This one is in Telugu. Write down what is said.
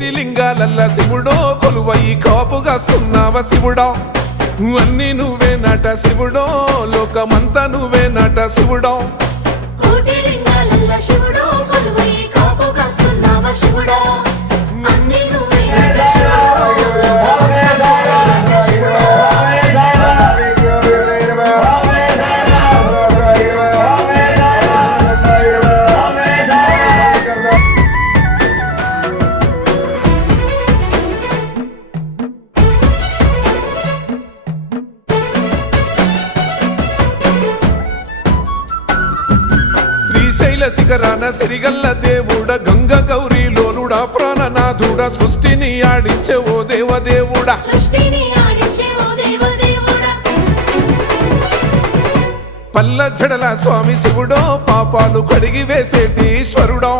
కోటి లింగాలల్ల శివుడో కొలువయి కాపుగాస్తున్నావ శివుడా అన్ని నువ్వే నట శివుడో లోకమంతా నువ్వే నట శివుడో కోటి లింగాలల్ల శివుడో కొలువయి కాపుగాస్తున్నావ శివుడా అన్ని నువ్వే నట శివుడో శ్రీశైల శిఖరాన సిరిగల్ల దేవుడ గంగ గౌరీ లోలుడా ప్రాణనాథుడా సృష్టిని ఆడించే ఓ దేవదేవుడా పల్ల జడల స్వామి శివుడో పాపాలు కడిగి వేసేటి ఈశ్వరుడో